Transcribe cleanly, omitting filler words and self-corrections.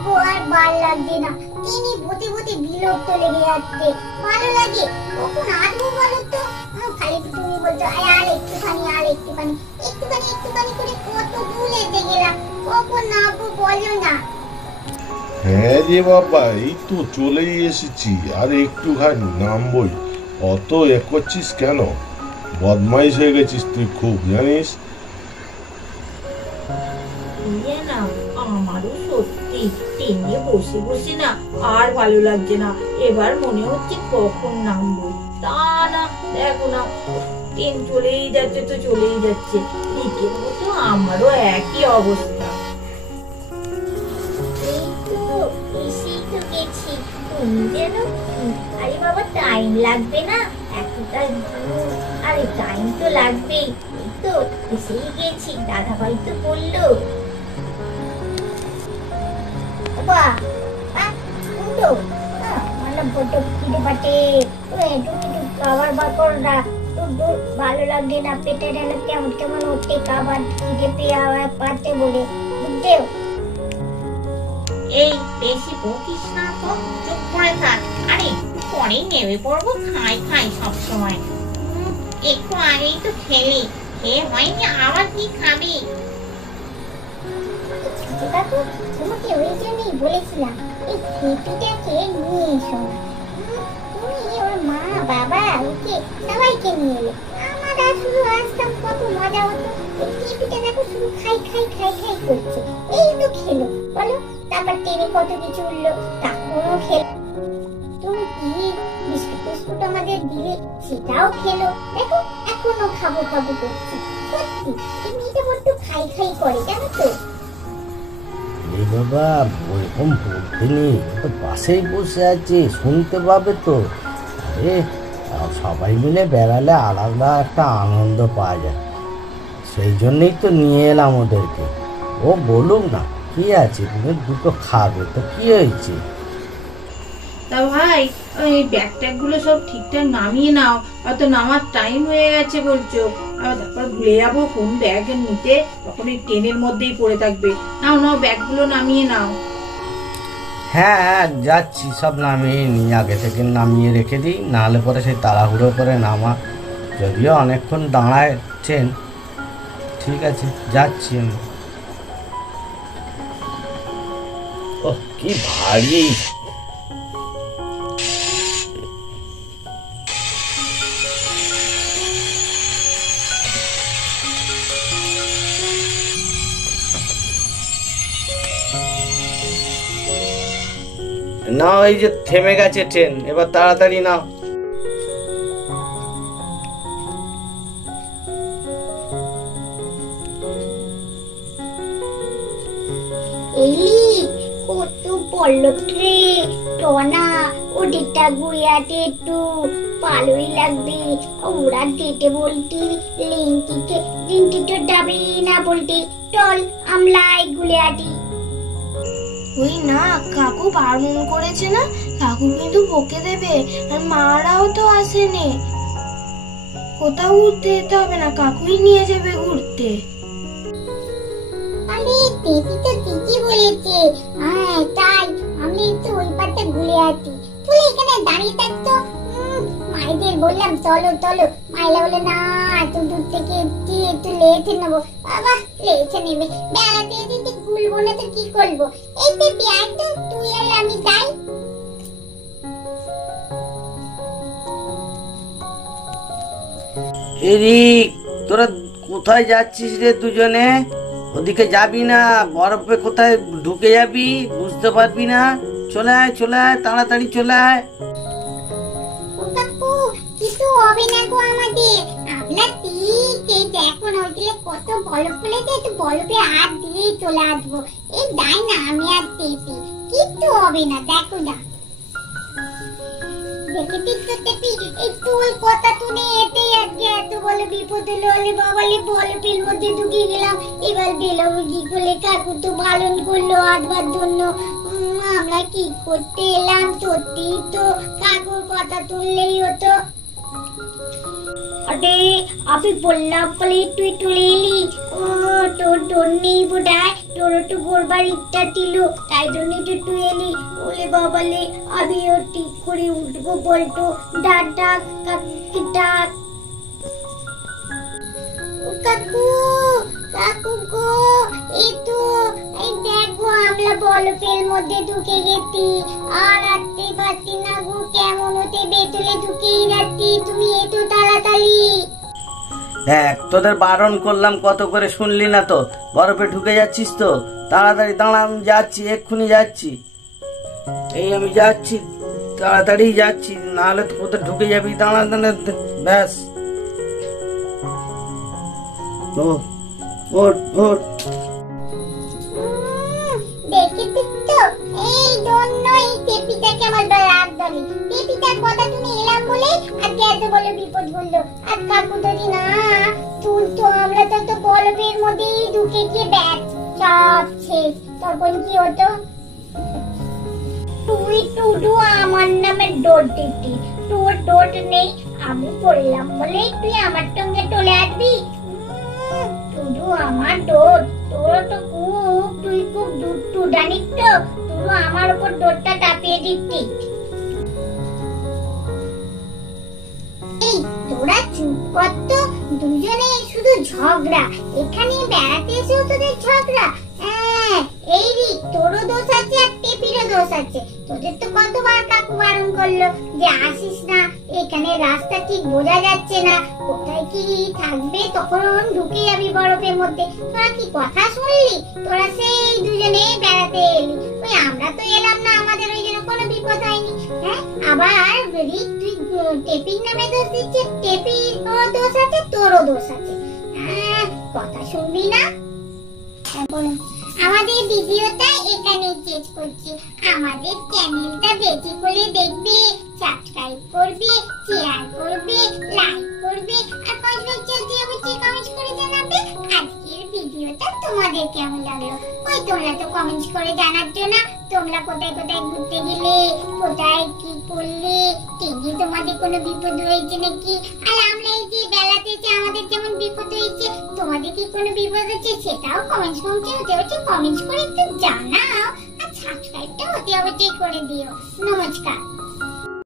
নামবো আর ভাল লাগছে না। তিনি বতে বতে বিরক্ত লেগে যাচ্ছে, ভালো লাগে। কখন আসবো বলো তো? খালি তুমি বলছো আর একটুখানি আর একটুখানি একটুখানি একটুখানি করে কত ভুল এসে গেলাম, কখন নামবো বলো না? হ্যাঁ রে বাবা, এই তো চলেই এসেছি, আর একটুখানি নামবই। অত করছিস কেন? বদমাইশ হয়ে গেছিস তুই খুব, জানিস। না, আমারও সত্যি ট্রেনে বসে বসে না আর ভালো লাগছে না। এবার মনে হচ্ছে কখন নামবো। তা না, দেখো না, ট্রেন চলেই যাচ্ছে তো চলেই যাচ্ছে। দিকের মতো আমারও একই অবস্থা। আরে বাবা, টাইম লাগবে না? এতটা দূর, আরে টাইম তো লাগবেই। এই তো এসেই গেছি, দাদা ভাই তো বললো। ভালো লাগছে না, পেটে যেন কেমন কেমন উঠতে, খাবার খিদে পেয়ে পাচ্ছে বলে, বুঝতে? এই বেশি বকিস না তো, চুপ করে থাক। আরে পরেই নেমে পড়বো, খাই খাই সবসময়। একটু আগেই তো খেলি, খেয়ে হয়নি, আবার কি খাবি? তোমাকে ওই জন্যই বলেছিলাম এই খেপিটাকে নিয়ে এসো না। তুমি ওর মা বাবা ওকে সবাইকে নিয়ে এলে, আমরা শুধু আসতাম, কত মজা হতো। এই খেপিটা দেখো শুধু খাই খাই খাই খাই করছে। এই তো খেলো বলো, তারপর টেনে কত কিছু উঠলো, তখনও খেলো। তুমি কি বিস্কুট টিস্কুট আমাদের দিলে, সেটাও খেলো। দেখো এখনো খাবো খাবো করছে। সত্যি এই মেয়েটা বড্ড খাই খাই করে, জানো তো? বাবা ওরকম বলতেনি, তো পাশেই বসে আছে, শুনতে পাবে তো। আরে সবাই মিলে বেড়ালে আলাদা একটা আনন্দ পাওয়া যায়, সেই জন্যই তো নিয়ে এলাম ওদেরকে। ও বলুক না, কি আছে, তুমি দুটো খাবে তো কি হয়েছে? তা ভাই, ওই ব্যাগ ট্যাগ গুলো সব ঠিকঠাক নামিয়ে নাও, হয়তো নামার টাইম হয়ে গেছে বলছো, আর তারপর ভুলে যাবো কোন ব্যাগ নিতে, তখন এই ট্রেনের মধ্যেই পড়ে থাকবে। নাও নাও, ব্যাগ গুলো নামিয়ে নাও। হ্যাঁ হ্যাঁ যাচ্ছি, সব নামিয়ে নিই, আগে থেকে নামিয়ে রেখে দিই, নাহলে পরে সেই তাড়াহুড়ো করে নামা, যদিও অনেকক্ষণ দাঁড়ায় ট্রেন। ঠিক আছে, যাচ্ছি আমি। ওহ কি ভারী! না, এই যে থেমে গেছে ট্রেন, এবার তাড়াতাড়ি নাও। কত বললো রে টনা, ওদিকটা ঘুরে আটে একটু, ভালোই লাগবে। ওরা ডেটে বলতি লিঙ্কি তো যাবে না বলতে, চল আমলাই ঘুরে আটি। ওই না, কাকু বারণ করেছে না, কাকু কিন্তু বকে দেবে, আর মারাও তো আসেনি। কোথাও ঘুরতে যেতে হবে না, কাকুই নিয়ে যাবে ঘুরতে। আরে দেবী তো ঠিকই বলেছে, হ্যাঁ তাই আমি একটু ওই পাশে ঘুরে আছি। তুই এখানে দাঁড়িয়ে থাকতো, মাইদের বললাম চলো চলো, মাইলা বলে না এত দূর থেকে একটু লেটে নেবো। বাবা লেটে নেবে, বেড়াতে এসেছি, ঘুরবো না তো কি করবো? এই তো ব্যাগ তো, তুই আর আমি যাই। এরিক, তোরা কোথায় যাচ্ছিস রে দুজনে? ওদিকে যাবি না, বরফে কোথায় ঢুকে যাবি, বুঝতে পারবি না। চলে আয় চলে আয়, তাড়াতাড়ি চলে আয়। কাকু কিছু হবে না গো আমাদের, আপনার ঠিক এই দেখো না, ওইগুলো কত বরফ পড়েছে, একটু বরফে হাত দিয়ে চলে আসবো। এই যাই না, আমি আর টেপি, কিচ্ছু হবে না, দেখো না। দেখেছিস তো টেপি, এই তুই কথা শুনে এতে আজকে এত বড় বিপদ হলো। আরে বাবালে, বরফের মধ্যে ঢুকে গেলাম, এবার বেরোবো কি করে? কাকু তো বারণ করলো আসবার জন্য, আমরা কি করতে এলাম? সত্যি তো কাকুর কথা তুললেই হতো। আরে আমি বললাম বলে তুই চলে এলি। ও তোর নেই বোধহয়, তোর একটু ঘুরবার ইচ্ছা ছিল, তাই জন্য তুই এলি। ওলে বাবালে, আমিও ঠিক করে উঠবো বলতো। ডাক ডাক কাকুকে ডাক। কাকু কাকু গো, এই তো এই দেখো আমরা বরফের মধ্যে ঢুকে গেছি, আর আসতে পারছি না গো, কেমন হতে ভেতরে ঢুকেই যাচ্ছি। তুমি এতো তাড়াতাড়ি। দেখ, তোদের বারণ করলাম কত করে, শুনলি না তো? বরফে ঢুকে যাচ্ছিস তো? তাড়াতাড়ি দাঁড়া, আমি যাচ্ছি, এক্ষুনি যাচ্ছি। এই আমি যাচ্ছি, তাড়াতাড়ি যাচ্ছি, নাহলে তো কোথাও ঢুকে যাবি। দাঁড়া দাঁড়া, ব্যাস। দেখেছিস তো, এই জন্য এই টেপিটাকে আমার রাগ ধরে। টেপিটার কথা তুমি এলাম বলে আজকে এত বড় বিপদ বললো। আর কাকু যদি না তুলতো, আমরা তো বরফের মধ্যেই ঢুকে গিয়ে ব্যাগ সব শেষ। তখন কি হতো? তুই টুডু আমার নামে ডোর দিতি, তোর ডোর নেই, আমি পড়লাম বলে তুই আমার সঙ্গে চলে আসবি। টুডু আমার ডোর, তোর তো তুই খুব দুষ্টু জানিস তো, তুই আমার উপর ডোরটা চাপিয়ে দিচ্ছি। এই তোরা চুপ কর তো, দুজনে শুধু ঝগড়া, এখানে বেড়াতে এসেও তোদের ঝগড়া। এই রে, তোরও দোষ আছে আর টেপিরও দোষ আছে। তোদের তো কতবার কাকু বারণ করলো যে আসিস না, এখানে রাস্তা ঠিক বোঝা যাচ্ছে না, কোথায় কি থাকবে, তখন ঢুকে যাবি বরফের মধ্যে। তোরা কি কথা শুনলি? তোরা সেই দুজনে বেড়াতে এলি, ওই আমরা তো এলাম না, আমাদের ওই জন্য কোনো বিপদ হয়নি। হ্যাঁ, আবার তুই টেপির নামে দোষ দিচ্ছিস। টেপির দোষ আছে, তোরও দোষ আছে। কথা শুনবি না? আমাদের ভিডিওটা এখানেই শেষ করছি। আমাদের চ্যানেলটা বেশি করে দেখবে, সাবস্ক্রাইব করবে, শেয়ার করবে, লাইক করবে, আর কমেন্ট করে জানাবে আজকের ভিডিওটা তোমাদের কেমন লাগলো। ওই তোমরা তো কমেন্ট করে জানাচ্ছো না, তোমরা কোথায় কোথায় ঘুরতে গেলে, কোথায় কি করলে, ঠিকই তোমাদের কোনো বিপদ হয়েছে নাকি, আর আমরা এই যে বেলাতে আমাদের যেমন বিপদ হয়েছে, তোমাদের কি কোনো বিপদ হচ্ছে সেটাও কমেন্ট করে একটু জানাও, আর সাবস্ক্রাইবটা অতি অবশ্যই করে দিও। নমস্কার।